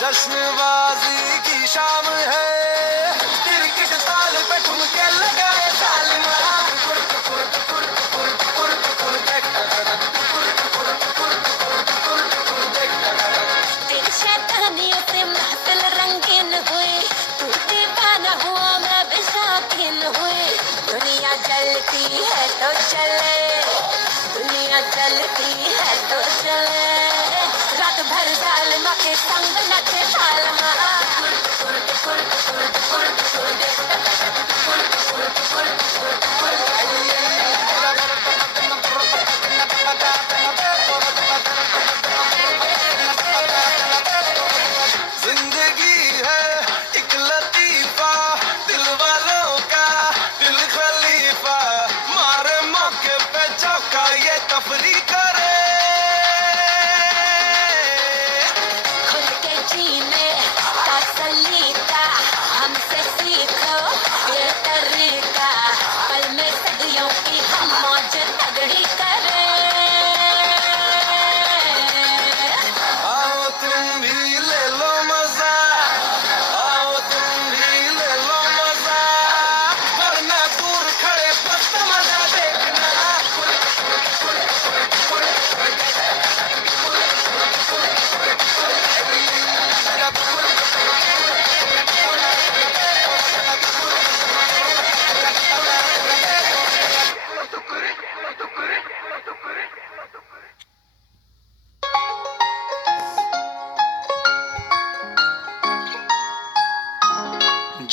जश्नबाजी की शाम है तेरी किस ताल पे ठुमके लगाए सालिमा टुकुर टुकुर टुकुर टुकुर टुकुर टुकुर देख टुकुर टुकुर टुकुर टुकुर टुकुर टुकुर देख तेरी शैतानियों से महफिल रंगीन हुई तू दीवाना हुआ मैं भी शौकीन हुई दुनिया जलती है तो चले दुनिया चलती है तो चले रात भर जालिमा के संग नचे सालमा टुकुर टुकुर टुकुर टुकुर टुकुर देख टुकुर टुकुर टुकुर टुकुर टुकुर जिंदगी है एक लतीफा दिल वालों का दिल खलीफा मारे मौके पे चौका ये तफरी करे खुद के जीने का सलीका हमसे सीखो ये तरीका पल में सदियों की हम मौज तगड़ी करें आओ तुम भी ले लो मजा आओ तुम भी ले लो मजा वरना दूर खड़े मस्त मजा देखना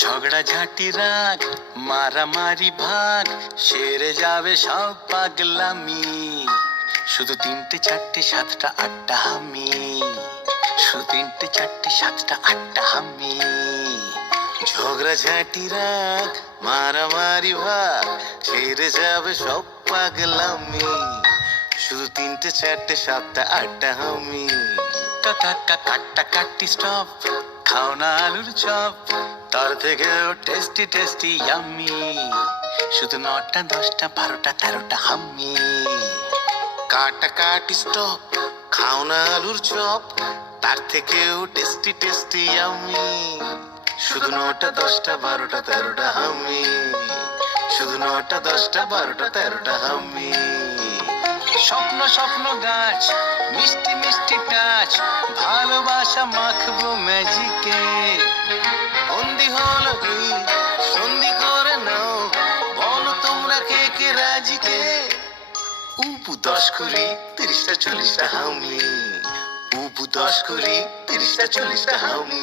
ঝগড়া ঝাঁটি রাগ মারামারি ভাগ সেরে যাবে সব পাগলামি শুধু তিনটে চারটে সাতটা আটটা হামি শুধু তিনটে চারটে সাতটা আটটা হামি ঝগড়া ঝাঁটি রাগ মারামারি ভাগ সেরে যাবে সব পাগলামি শুধু তিনটে চারটে সাতটা আটটা হামি কাকা কাটা কাটি স্টপ খাও না আলুর চপ তার থেকেও টেস্টি টেস্টি ইয়াম্মি শুধু 9টা 10টা 12টা 13টা হাম্মি কাটা কাটি স্টপ খাও না আলুর চপ তার থেকেও টেস্টি টেস্টি ইয়াম্মি শুধু 9টা 10টা 12টা 13টা হাম্মি শুধু 9টা 10টা 12টা 13টা হাম্মি স্বপ্ন স্বপ্ন গাছ মিষ্টি মিষ্টি টাচ ভালোবাসা মাখবো ম্যাজিকে বন্দি হলো কি সন্ধি করে নাও বলো তোমরা কে কে রাজিকে উপু 10 কুড়ি 30টা 40টা হামি উপু 10 কুড়ি 30টা 40টা হামি